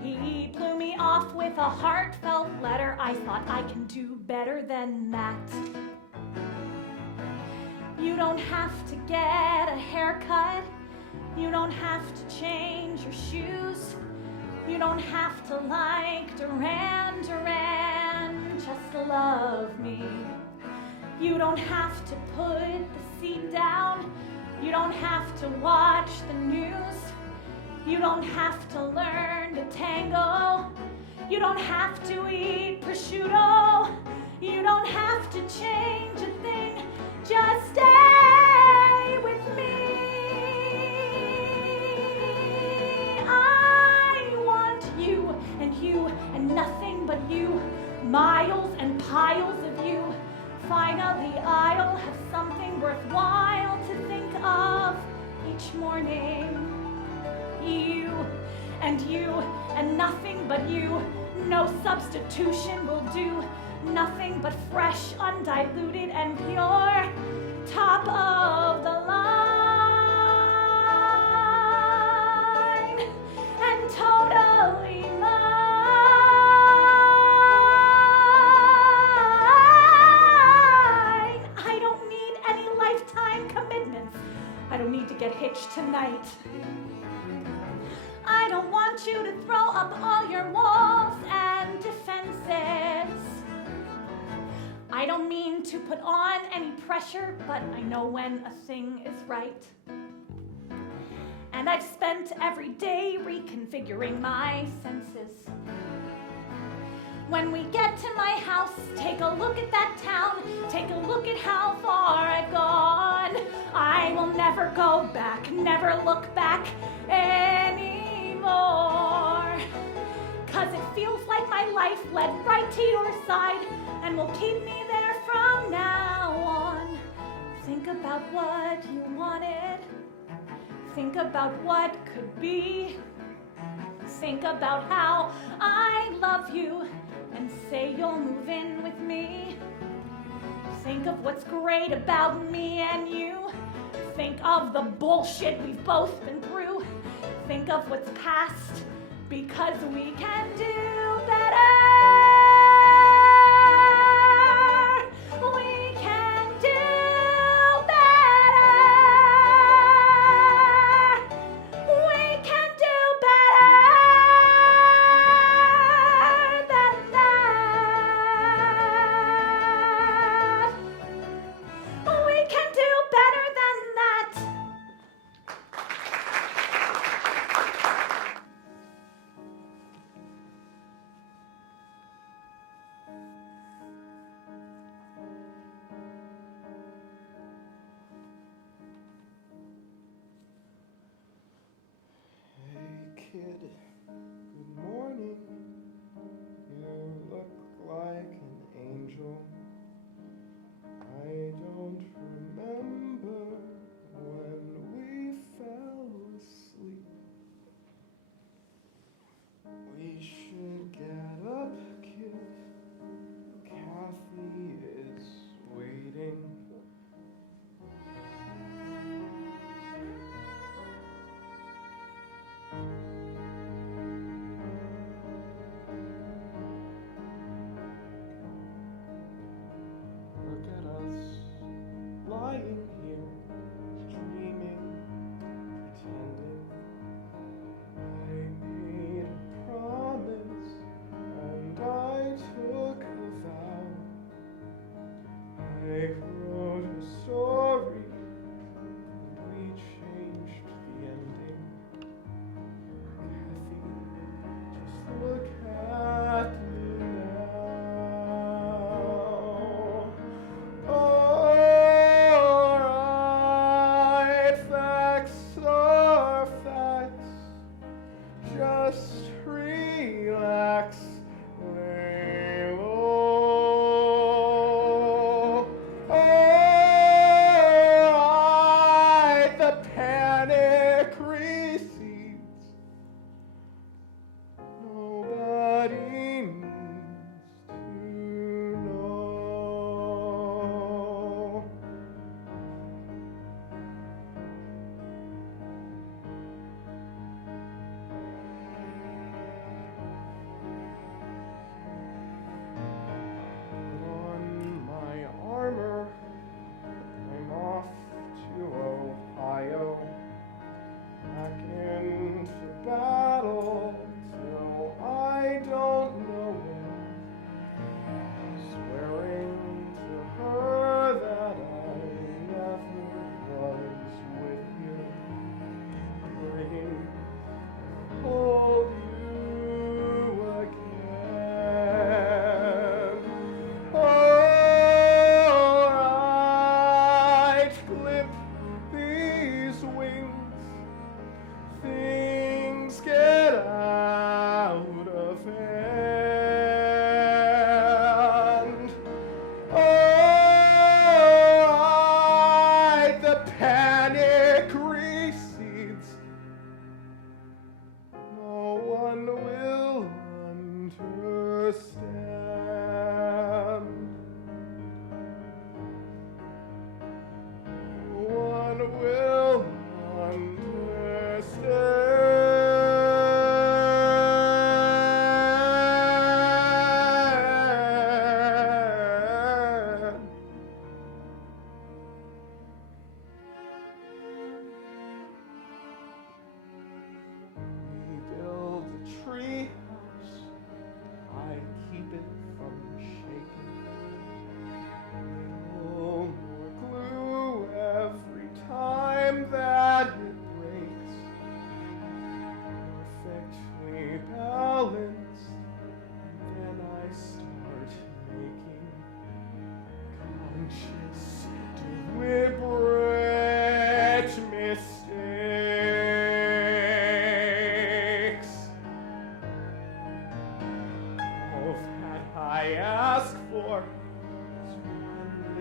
He blew me off with a heartfelt letter. I thought I can do better than that. You don't have to get a haircut. You don't have to change your shoes. You don't have to like Duran Duran. Just love me. You don't have to put the seat down. You don't have to watch the news. You don't have to learn to tango. You don't have to eat prosciutto. You don't have to change a thing. Just stay with me. I want you and nothing but you. Miles and piles of you. Finally, I'll have something worthwhile to think of each morning. You and nothing but you. No substitution will do. Nothing but fresh, undiluted, and pure. Top of the line. And totally mine. I don't need any lifetime commitments. I don't need to get hitched tonight. I don't want you to throw up all your walls and defenses. I don't mean to put on any pressure, but I know when a thing is right. And I've spent every day reconfiguring my senses. When we get to my house, take a look at that town. Take a look at how far I've gone. I will never go back, never look back anymore. 'Cause it feels like my life led right to your side and will keep me there from now on. Think about what you wanted. Think about what could be. Think about how I love you and say you'll move in with me. Think of what's great about me and you. Think of the bullshit we've both been through. Think of what's past, because we can do better. We can do better. We can do better than that. We can do better than that.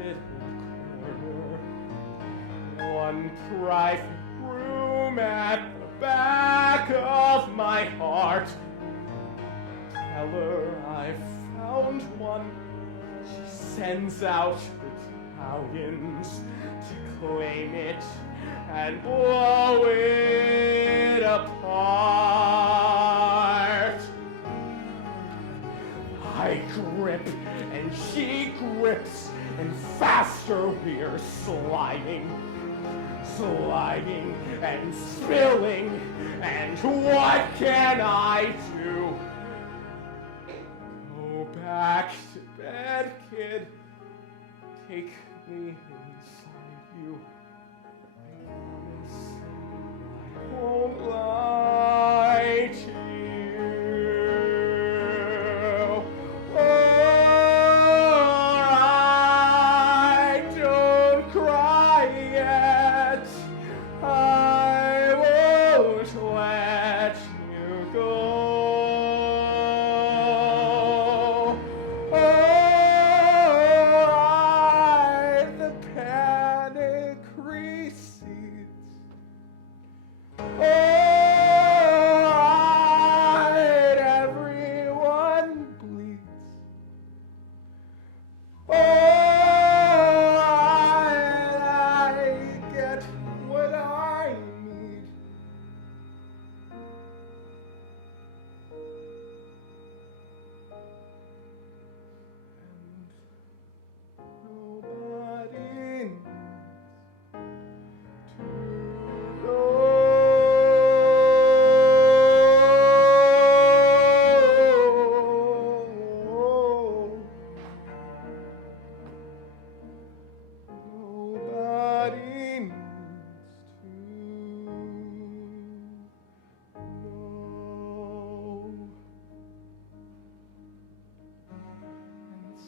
little corner, one private room at the back of my heart. Tell her I found one. She sends out battalions to claim it and blow it apart. I grip and she grips, and faster we're sliding and spilling, and what can I do? Go back to bed, kid. Take me inside you. I promise I won't lie to you. Alright, don't cry yet. I won't let you go.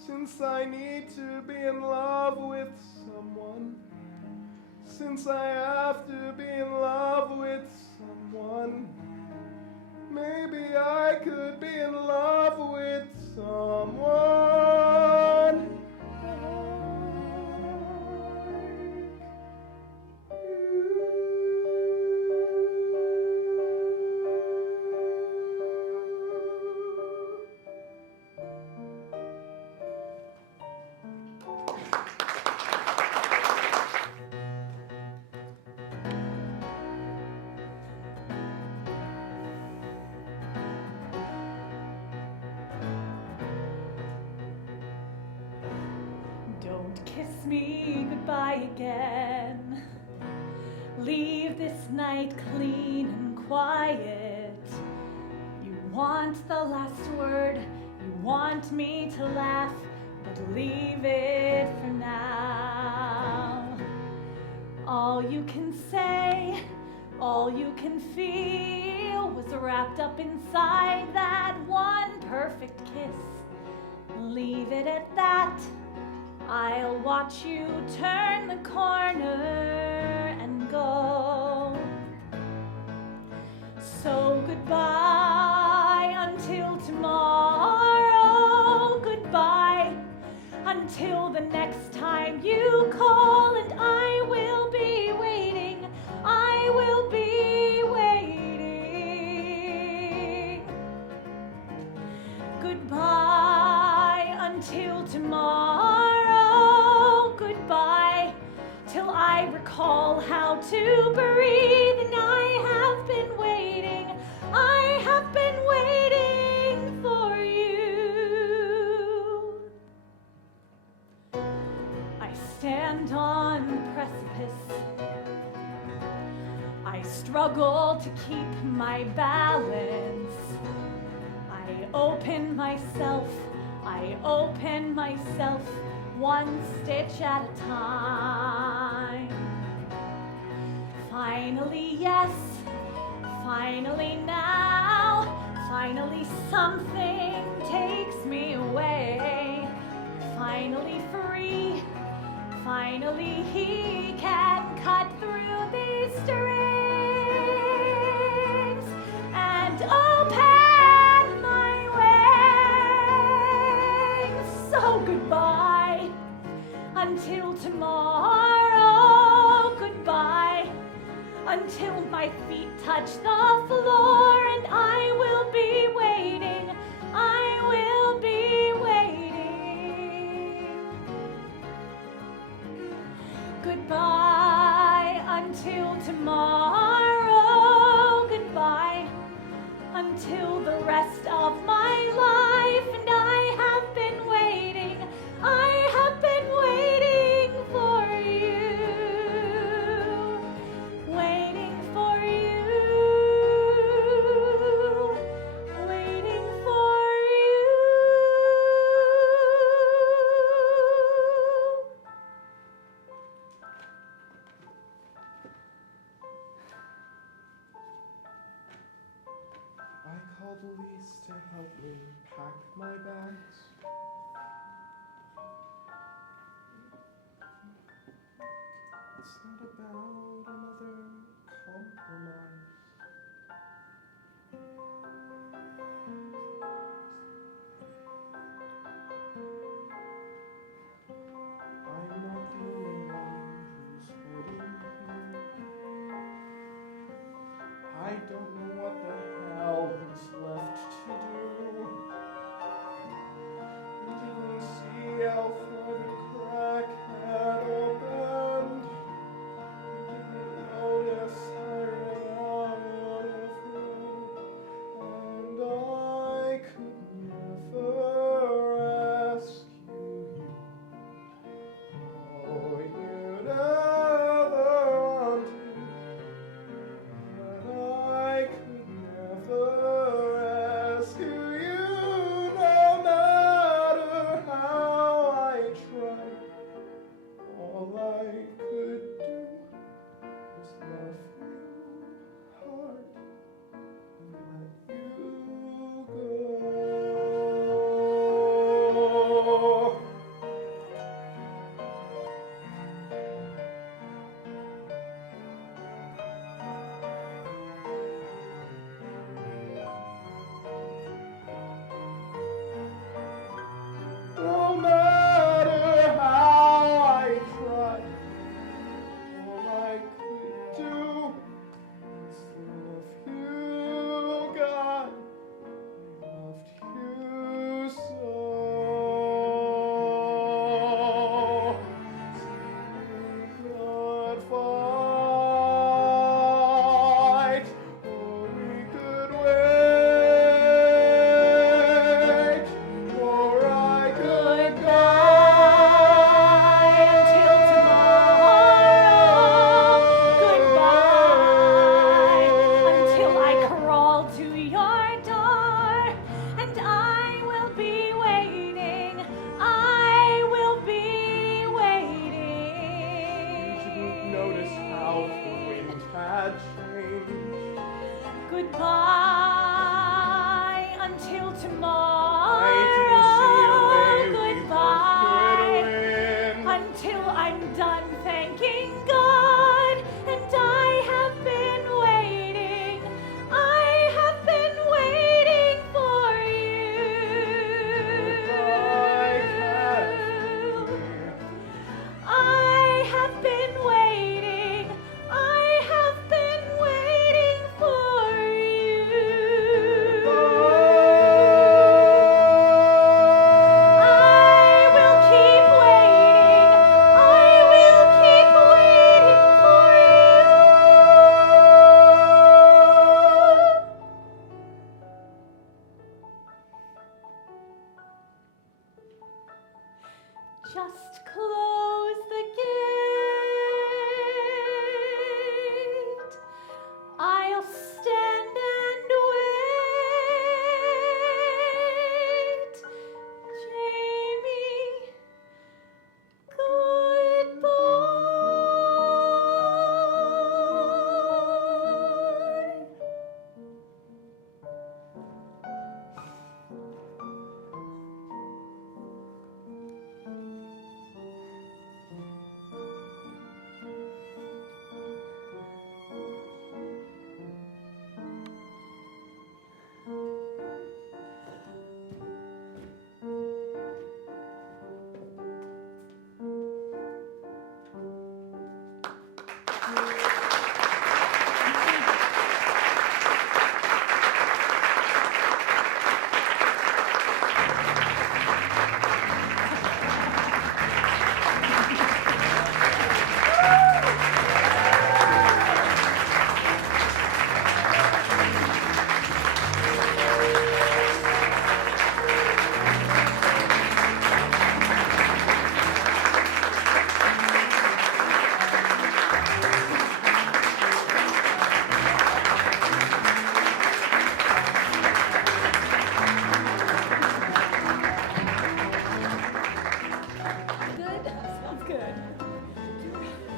Since I need to be in love with someone, since I have to be in love with someone, maybe I could be in love with someone like you. Don't kiss me goodbye again. Leave this night clean and quiet. You want the last word, you want me to laugh, but leave it for now. All you can say, all you can feel was wrapped up inside that one perfect kiss. Leave it at that. I'll watch you turn the corner and go. So goodbye until tomorrow. Goodbye until the next time you call, and I will be waiting. I will be waiting. Goodbye until tomorrow. Goodbye till I recall how to breathe, and I have been waiting. I have been waiting for you. I stand on the precipice. I struggle to keep my balance. I open myself, one stitch at a time. Finally, yes, finally now, finally something takes me away. Finally free, finally he can cut through these strings and open my wings. So goodbye until tomorrow, goodbye. Until my feet touch the floor, and I will be waiting, I will be waiting. Goodbye until tomorrow, goodbye until the rest of my life, and I have been waiting, I have been waiting for you, waiting for you, waiting for you. I called Elise to help me pack my bags. It's not about another compromise. I'm not the only one who's hurting here. I don't know what the hell is left to do. Didn't see how far the crack had opened. Didn't notice I ran out of room. And I could never rescue you. Oh, you'd ever want to. But I could never rescue you, no matter how I tried. All I could do was love you hard and let you go. No matter how I tried, all I could do was love you, God. I loved you so. We could fight, or we could wait, or I could Goodbye until tomorrow. Goodbye until I crawl to your door, and I will be waiting, I will be waiting. notice how the wind had changed. Goodbye until tomorrow. I didn't see a way we Goodbye both could win. until I'm done thanking God, and I have been waiting, I have been waiting for you. Goodbye, Cathy. I have been waiting, I have been waiting for you. I will keep waiting, I will keep waiting for you. Just close the gate. I'll stand and wait. Jamie, goodbye.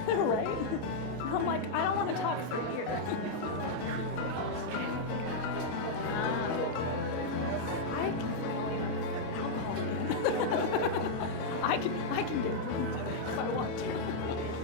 good. Right? I'm like, I don't want to talk for a year. I can really alcohol again. I can get drunk if I want to.